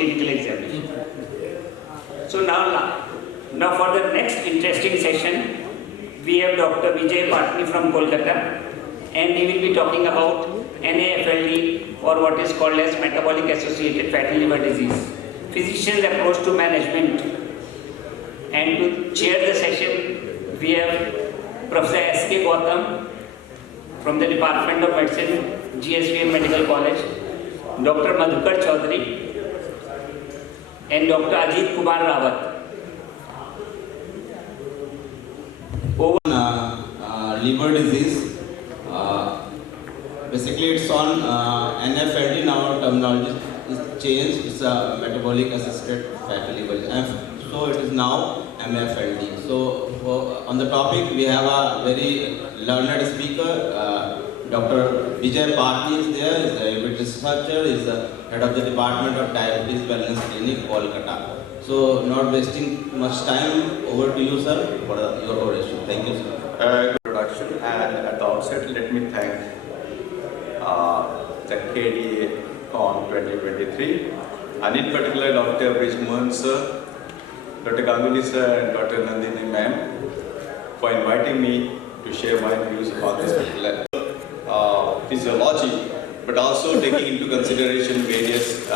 clinical examination. So now for the next interesting session, we have Dr. Bijay Patni from Kolkata, and he will be talking about NAFLD, or what is called as metabolic associated fatty liver disease, physician's approach to management. And to chair the session, we have Professor S.K. Gautam from the Department of Medicine, GSVM Medical College, Dr. Madhukar Chaudhary, and Dr. Ajit Kumar Rawat. Liver disease. Basically, it's on NAFLD. Now terminology is changed. It's a metabolic assisted fatty liver. So it is now MAFLD. So on the topic, we have a very learned speaker. Dr. Bijay Patni is there. He is a diabetes researcher. He is the head of the Department of Diabetes Wellness Clinic, Kolkata. So, not wasting much time, over to you, sir, for your oration. Thank you, sir. Introduction, and at the outset, let me thank the KDACON2023, and in particular Dr. Bijay sir, Dr. Ganguli sir, and Dr. Nandini ma'am for inviting me to share my views about this particular physiology, but also taking into consideration various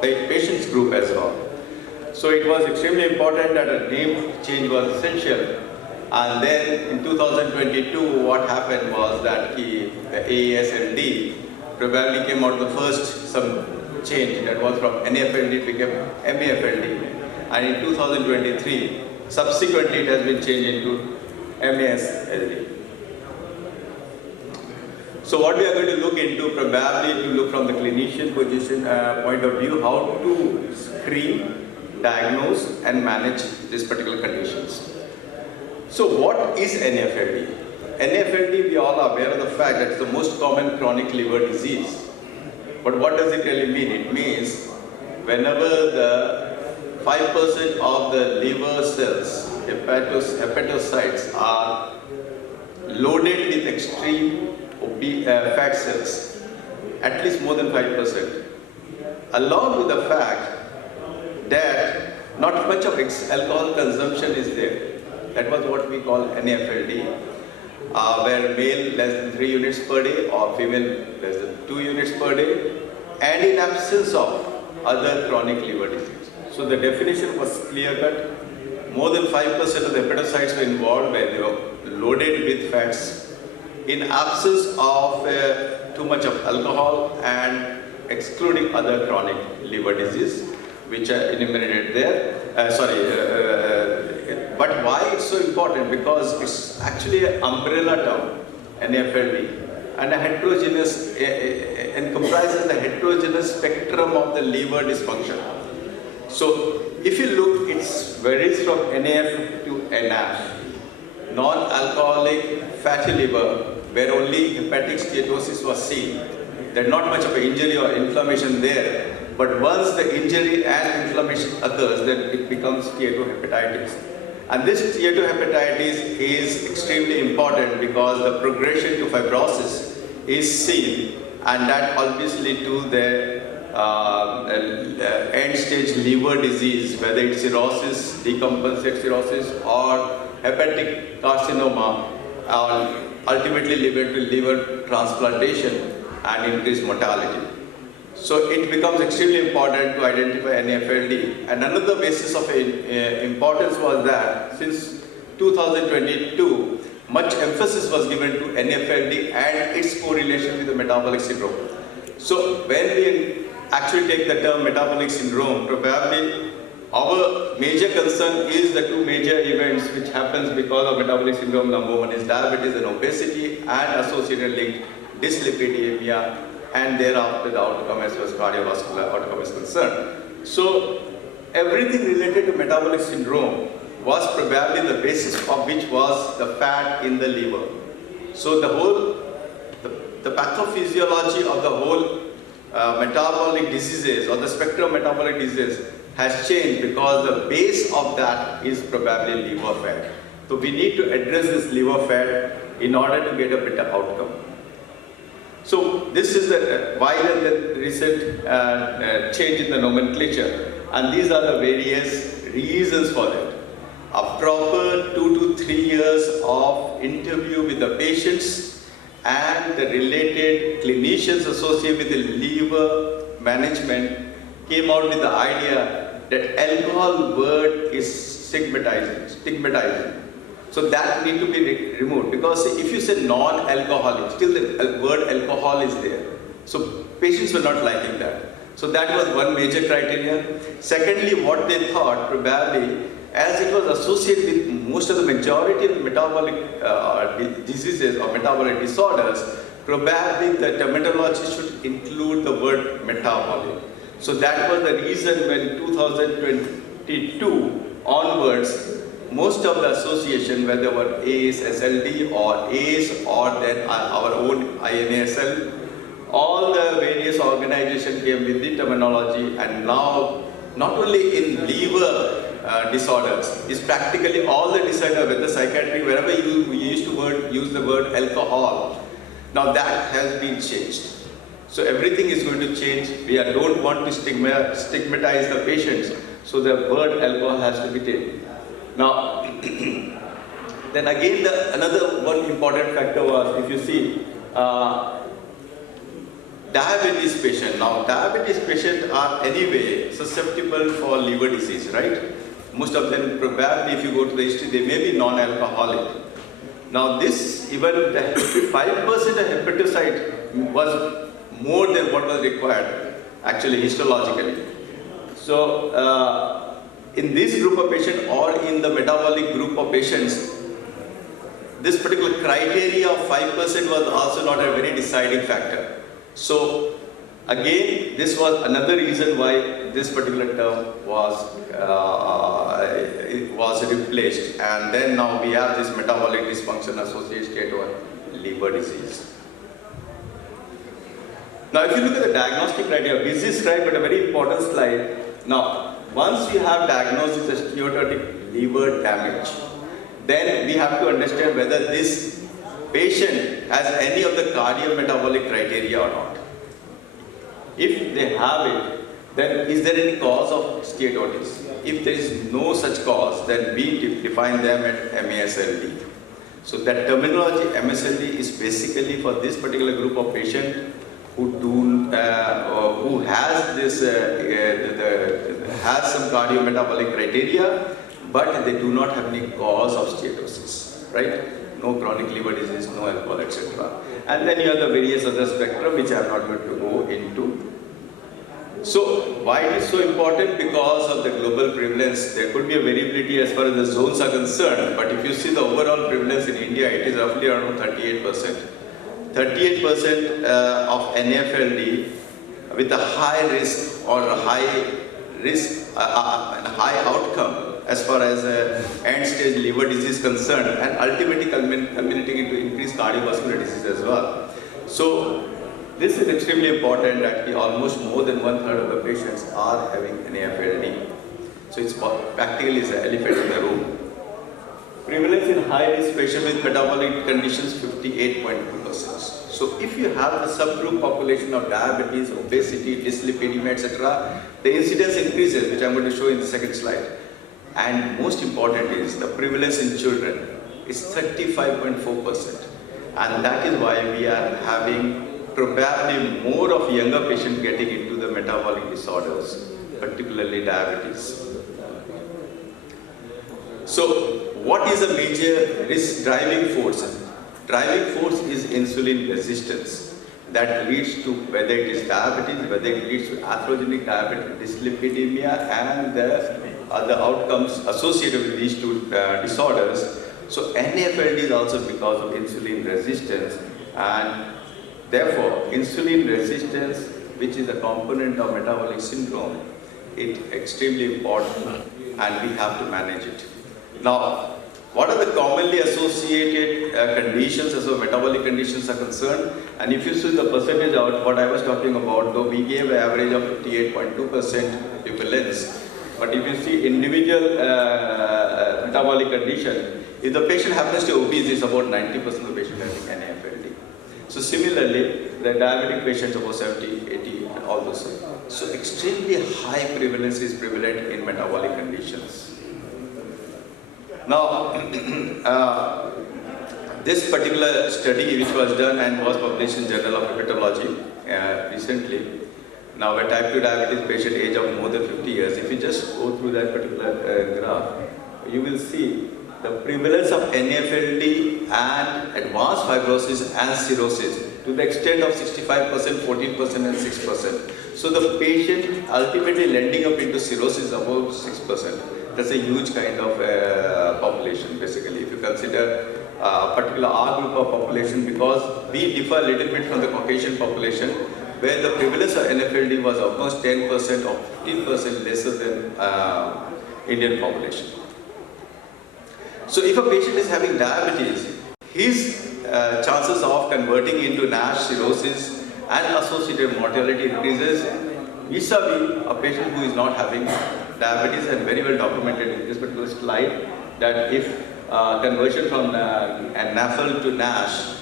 patients group as well. So it was extremely important that a name change was essential. And then in 2022, what happened was that the AASLD probably came out the first some change, that was from NAFLD became MAFLD. And in 2023, subsequently it has been changed into MASLD. So what we are going to look into, probably to look from the clinician position point of view, how to screen, diagnose and manage these particular conditions. So what is NAFLD? NAFLD, we all are aware of the fact that it's the most common chronic liver disease. But what does it really mean? It means whenever the 5% of the liver cells, hepatocytes, are loaded with extreme fat cells, at least more than 5%, along with the fact that not much of alcohol consumption is there. That was what we call NAFLD, where male less than 3 units per day or female less than 2 units per day, and in absence of other chronic liver disease. So the definition was clear-cut. More than 5% of the hepatocytes were involved when they were loaded with fats, in absence of too much of alcohol and excluding other chronic liver disease, which are enumerated there. But why it's so important? Because it's actually an umbrella term, NAFLD, and a heterogeneous, and comprises the heterogeneous spectrum of the liver dysfunction. So if you look, it varies from NAF to NAF. Non-alcoholic fatty liver, where only hepatic steatosis was seen. There's not much of an injury or inflammation there, but once the injury and inflammation occurs, then it becomes steatohepatitis. And this steatohepatitis is extremely important because the progression to fibrosis is seen, and that obviously to the end-stage liver disease, whether it's cirrhosis, decompensated cirrhosis, or hepatic carcinoma, ultimately lead to liver transplantation and increased mortality. So it becomes extremely important to identify NAFLD. And another basis of importance was that since 2022, much emphasis was given to NAFLD and its correlation with the metabolic syndrome. So when we actually take the term metabolic syndrome, probably our major concern is the two major events which happens because of metabolic syndrome. Number one is diabetes and obesity, and associated linked dyslipidemia, and thereafter the outcome as far as cardiovascular outcome is concerned. So everything related to metabolic syndrome was probably the basis of which was the fat in the liver. So the pathophysiology of the whole metabolic diseases, or the spectrum of metabolic diseases, has changed because the base of that is probably liver fat. So we need to address this liver fat in order to get a better outcome. So this is why the recent change in the nomenclature, and these are the various reasons for that. A proper 2 to 3 years of interview with the patients and the related clinicians associated with the liver management came out with the idea that alcohol word is stigmatizing. So that need to be removed, because if you say non-alcoholic, still the word alcohol is there. So patients were not liking that. So that was one major criteria. Secondly, what they thought probably, as it was associated with most of the majority of metabolic diseases or metabolic disorders, probably the terminology should include the word metabolic. So that was the reason when 2022 onwards, most of the association, whether were ACE, SLD or ACE or then our own INASL, all the various organizations came with the terminology, and now not only in liver disorders, it's practically all the disorders, whether psychiatric, wherever we used to use the word alcohol, now that has been changed. So everything is going to change. We don't want to stigmatize the patients, so the word alcohol has to be taken. Now, then again, another one important factor was, if you see, diabetes patient. Now, diabetes patients are anyway susceptible for liver disease, right? Most of them, probably, if you go to the history, they may be non-alcoholic. Now, this, even the 5% of hepatocyte was more than what was required, actually, histologically. So, in this group of patients or in the metabolic group of patients, this particular criteria of 5% was also not a very deciding factor. So again, this was another reason why this particular term was replaced, and then now we have this metabolic dysfunction associated with liver disease. Now, if you look at the diagnostic criteria, busy slide but a very important slide. Now, once you have diagnosed with steatotic liver damage, then we have to understand whether this patient has any of the cardiometabolic criteria or not. If they have it, then is there any cause of steatosis? If there is no such cause, then we define them at MASLD. So that terminology MASLD is basically for this particular group of patients who has this has some cardiometabolic criteria, but they do not have any cause of steatosis, right? No chronic liver disease, no alcohol, etc. And then you have the various other spectrum which I am not going to go into. So why it is so important? Because of the global prevalence. There could be a variability as far as the zones are concerned, but if you see the overall prevalence in India, it is roughly around 38%. 38% of NAFLD with a high risk or a high risk, high outcome as far as end-stage liver disease concerned, and ultimately culminating into increased cardiovascular disease as well. So this is extremely important that almost more than 1/3 of the patients are having NAFLD. So it's practically an elephant in the room. Prevalence in high-risk patients with metabolic conditions, 58.2%. So if you have the subgroup population of diabetes, obesity, dyslipidemia, etc., the incidence increases, which I'm going to show in the second slide. And most important is the prevalence in children is 35.4%. And that is why we are having probably more of younger patients getting into the metabolic disorders, particularly diabetes. So what is a major risk driving force? Driving force is insulin resistance that leads to whether it is diabetes, whether it leads to atherogenic diabetes, dyslipidemia, and the other outcomes associated with these two disorders. So NAFLD is also because of insulin resistance, and therefore insulin resistance, which is a component of metabolic syndrome, it's extremely important and we have to manage it. Now, what are the commonly associated conditions as far as metabolic conditions are concerned? And if you see the percentage out, what I was talking about, though we gave an average of 58.2% prevalence, but if you see individual metabolic condition, if the patient happens to be obese, it's about 90% of the patient having NAFLD. So similarly, the diabetic patients about 70, 80, and all all those things. So extremely high prevalence is prevalent in metabolic conditions. Now, this particular study which was done and was published in Journal of Hepatology recently. Now, a type 2 diabetes patient age of more than 50 years, if you just go through that particular graph, you will see the prevalence of NAFLD and advanced fibrosis and cirrhosis to the extent of 65%, 14% and 6%. So the patient ultimately ending up into cirrhosis about 6%. That's a huge kind of population basically. If you consider a particular R group of population, because we differ a little bit from the Caucasian population, where the prevalence of NAFLD was almost 10% or 15% lesser than Indian population. So if a patient is having diabetes, his chances of converting into NASH, cirrhosis and associated mortality increases vis-a-vis a patient who is not having diabetes, and very well documented in this particular slide that if conversion from NAFL to NASH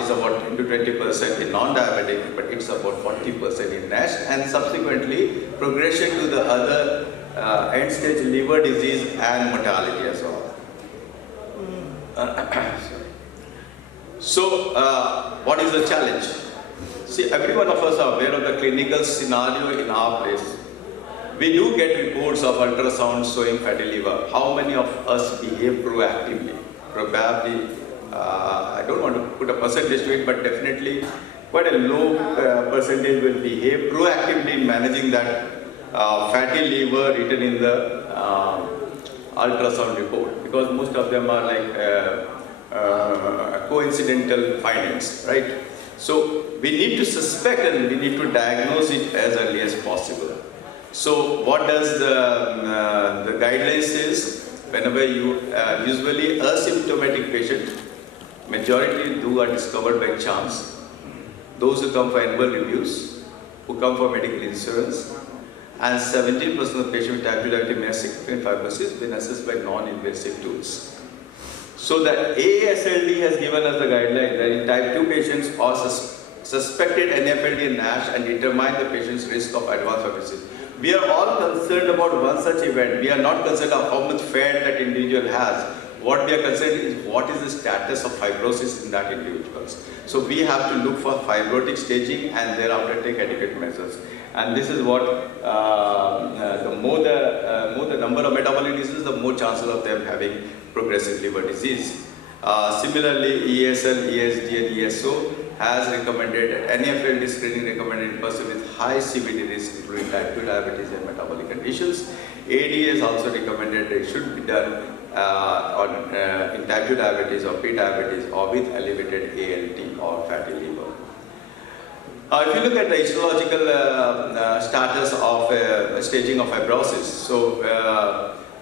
is about 10 to 20% in non-diabetic, but it's about 40% in NASH, and subsequently progression to the other end-stage liver disease and mortality as well. So, what is the challenge? See, every one of us are aware of the clinical scenario in our place. We do get reports of ultrasound showing fatty liver. How many of us behave proactively? Probably, I don't want to put a percentage to it, but definitely quite a low percentage will behave proactively in managing that fatty liver written in the ultrasound report, because most of them are like coincidental findings, right? So we need to suspect and we need to diagnose it as early as possible. So what does the guidelines is? Whenever you usually asymptomatic patient, majority are discovered by chance. Those who come for annual reviews, who come for medical insurance, and 17% of patients with type 2 diabetes may have significant fibrosis been assessed by non-invasive tools. So the AASLD has given us the guideline that in type 2 patients or suspected NAFLD and NASH and determine the patient's risk of advanced fibrosis. We are all concerned about one such event. We are not concerned of how much fat that individual has. What we are concerned is what is the status of fibrosis in that individual. So we have to look for fibrotic staging and thereafter take adequate measures. And this is what, the more the number of metabolic diseases, the more chances of them having progressive liver disease. Similarly, ESL, ESD and ESO has recommended NAFLD screening recommended in persons with high CVD risk, including type 2 diabetes and metabolic conditions. AD has also recommended it should be done in type 2 diabetes or pre-diabetes or with elevated ALT or fatty liver. If you look at the histological status of staging of fibrosis, so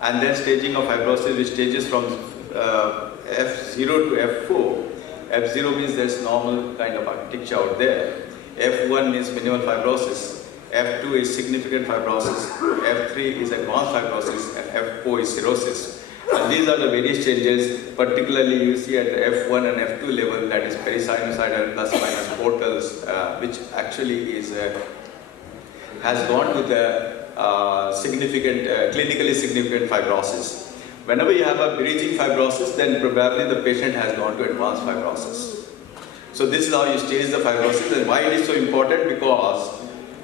and then staging of fibrosis which stages from F0 to F4. F0 means there's normal kind of architecture out there. F1 means minimal fibrosis. F2 is significant fibrosis. F3 is advanced fibrosis, and F4 is cirrhosis. And these are the various changes, particularly you see at the F1 and F2 level, that is perisinusoidal plus minus portals, which actually is has gone with a significant, clinically significant fibrosis. Whenever you have a bridging fibrosis, then probably the patient has gone to advanced fibrosis. So this is how you stage the fibrosis, and why it is so important, because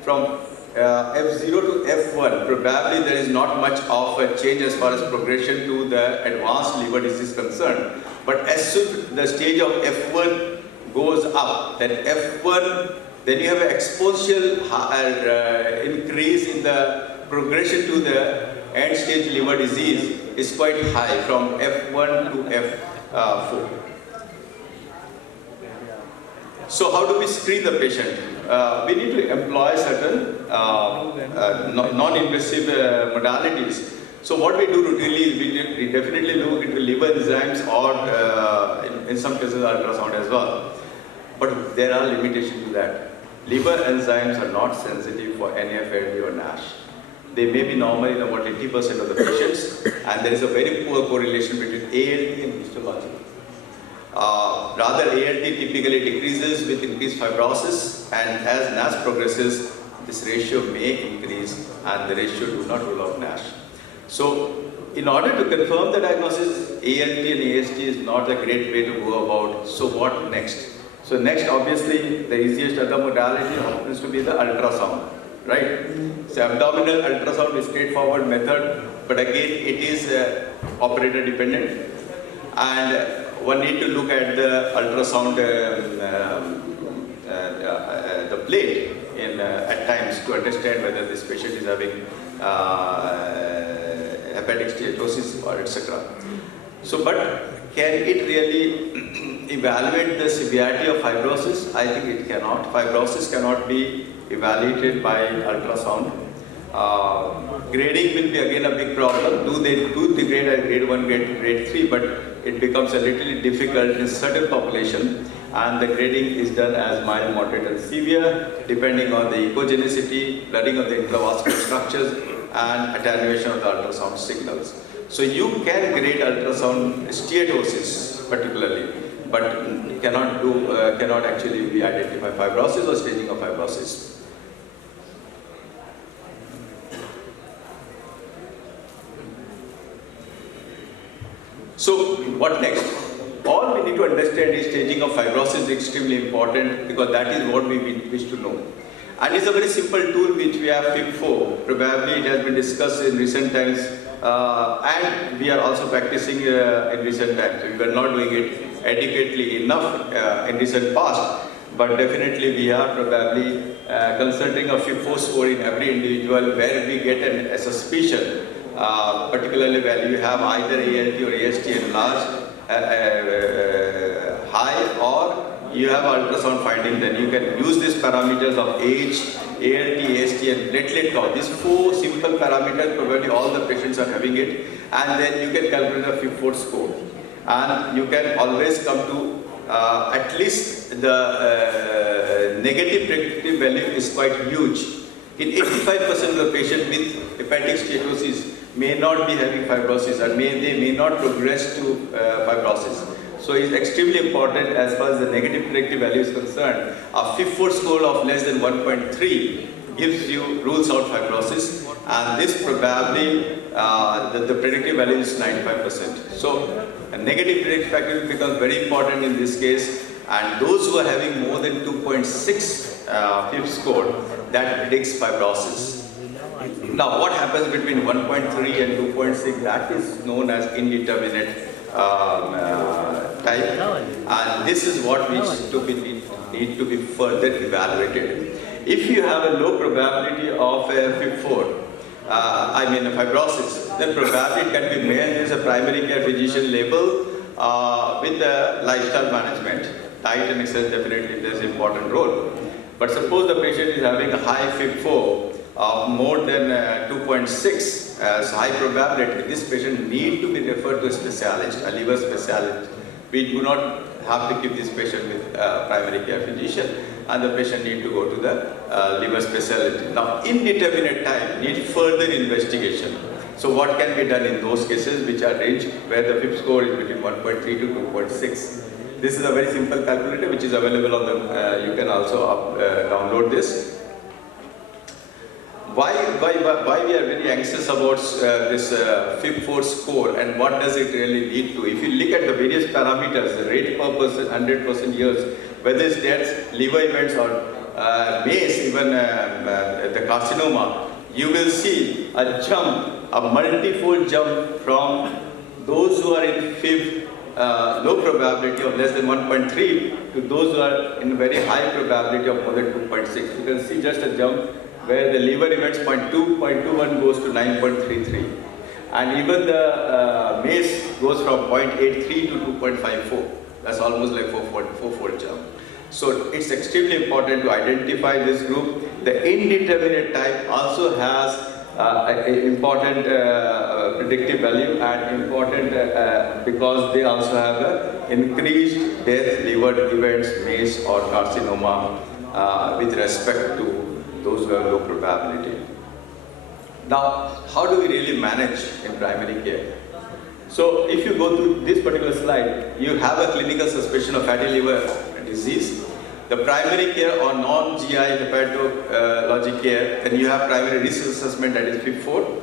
from F0 to F1, probably there is not much of a change as far as progression to the advanced liver disease is concerned. But as soon the stage of F1 goes up, then F1, then you have an exponential increase in the progression to the end stage liver disease is quite high from F1 to F4. So how do we screen the patient? We need to employ certain non-invasive modalities. So what we do routinely is we definitely look into liver enzymes or in some cases ultrasound as well. But there are limitations to that. Liver enzymes are not sensitive for NAFLD or NASH. They may be normal in about 80% of the patients, and there is a very poor correlation between ALT and histology. Rather, ALT typically decreases with increased fibrosis, and as NASH progresses, this ratio may increase and the ratio do not rule out NASH. So in order to confirm the diagnosis, ALT and AST is not a great way to go about. So what next? So next, obviously, the easiest other modality happens to be the ultrasound, right? So abdominal ultrasound is straightforward method, but again, it is operator dependent. And one need to look at the ultrasound, the plate at times to understand whether this patient is having hepatic steatosis or etc. So, but can it really evaluate the severity of fibrosis? I think it cannot. Fibrosis cannot be evaluated by ultrasound. Grading will be again a big problem. Do they grade at grade 1, grade 3, but it becomes a little difficult in certain population, and the grading is done as mild, moderate and severe depending on the echogenicity, blurring of the intravascular structures and attenuation of the ultrasound signals. So you can grade ultrasound steatosis particularly, but cannot actually identify fibrosis or staging of fibrosis. So what next? All we need to understand is staging of fibrosis is extremely important because that is what we wish to know. And it's a very simple tool which we have FIB4. Probably it has been discussed in recent times and we are also practicing in recent times. We were not doing it adequately enough in recent past, but definitely we are probably consulting a FIB4 score in every individual where we get a suspicion, particularly where you have either ALT or AST enlarged, high, or you have ultrasound finding. Then you can use these parameters of age, ALT, AST and platelet count. These 4 simple parameters, probably all the patients are having it, and then you can calculate a FIB4 score. And you can always come to at least the negative predictive value is quite huge. In 85% of the patient with hepatic steatosis may not be having fibrosis, and they may not progress to fibrosis. So it's extremely important as far as the negative predictive value is concerned. A FIB4 score of less than 1.3 rules out fibrosis, and this probably the predictive value is 95%. So a negative predictive factor becomes very important in this case, and those who are having more than 2.6 FIB score, that predicts fibrosis. Now what happens between 1.3 and 2.6, that is known as indeterminate type, and this is what need to be further evaluated. If you have a low probability of FIB4, a fibrosis, then probably it can be managed as a primary care physician label with the lifestyle management. Diet and exercise definitely plays an important role. But suppose the patient is having a high FIB4 of more than 2.6 as high probability, this patient need to be referred to a specialist, a liver specialist. We do not have to keep this patient with primary care physician, and the patient need to go to the liver specialist. Now, indeterminate time need further investigation. So what can be done in those cases which are range where the FIB score is between 1.3 to 2.6? This is a very simple calculator which is available on the, you can also download this. Why we are very anxious about this FIB4 score, and what does it really lead to? If you look at the various parameters, the rate per person, 100% years, whether it's deaths, liver events or MACE, even the carcinoma, you will see a jump, a multifold jump from those who are in FIB low probability of less than 1.3 to those who are in very high probability of more than 2.6. You can see just a jump where the liver events 0.21 goes to 9.33, and even the MACE goes from 0.83 to 2.54. That's almost like four-fold jump. So it's extremely important to identify this group. The indeterminate type also has an important predictive value, and important because they also have an increased death, liver events, MACE or carcinoma with respect to those who have low probability. Now, how do we really manage in primary care? So, if you go to this particular slide, you have a clinical suspicion of fatty liver disease. the primary care or non-GI hepatologic care, then you have primary risk assessment, that is FIP4.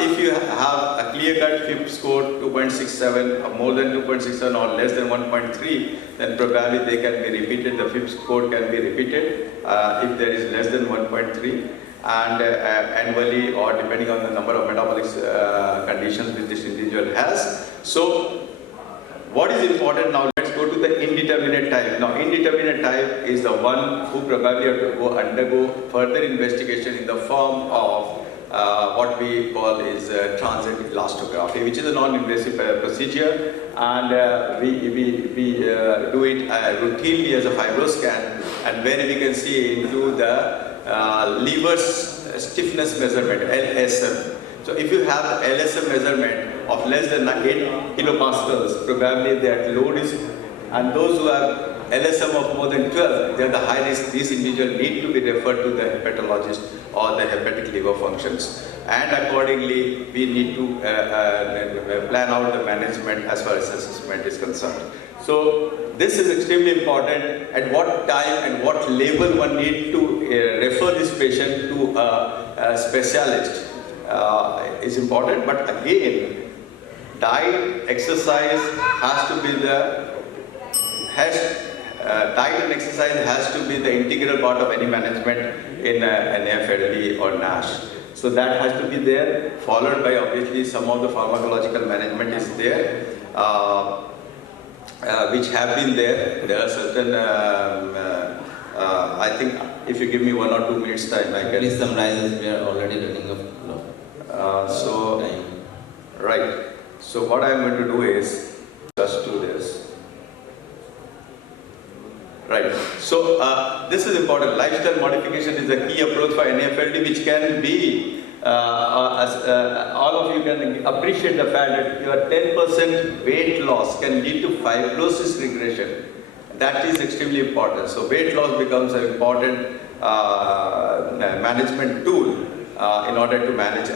If you have a clear-cut FIP score 2.67 or more than 2.67 or less than 1.3, then probably they can be repeated, the FIP score can be repeated if there is less than 1.3, and annually or depending on the number of metabolic conditions which this individual has. So what is important now? Let's go to the indeterminate type. Now, indeterminate type is the one who probably have to undergo further investigation in the form of what we call is transit elastography, which is a non-invasive procedure, and we do it routinely as a fibroscan, and where we can see into the liver stiffness measurement, LSM. So if you have LSM measurement of less than 8 kilopascals, probably that load is, and those who have LSM of more than 12, they are the high risk. These individuals need to be referred to the hepatologist or the hepatic liver functions. And accordingly, we need to plan out the management as far as assessment is concerned. So this is extremely important. At what time and what level one need to refer this patient to a specialist is important. But again, diet, exercise has to be the diet and exercise has to be the integral part of any management in an FLD or NASH. So that has to be there, followed by obviously some of the pharmacological management is there, which have been there. There are certain, I think if you give me 1 or 2 minutes time, I can... Please summarize, we are already running up. Right. So what I am going to do is just do this. Right. So this is important. Lifestyle modification is a key approach for NAFLD, which can be, all of you can appreciate the fact that your 10% weight loss can lead to fibrosis regression. That is extremely important. So weight loss becomes an important management tool in order to manage.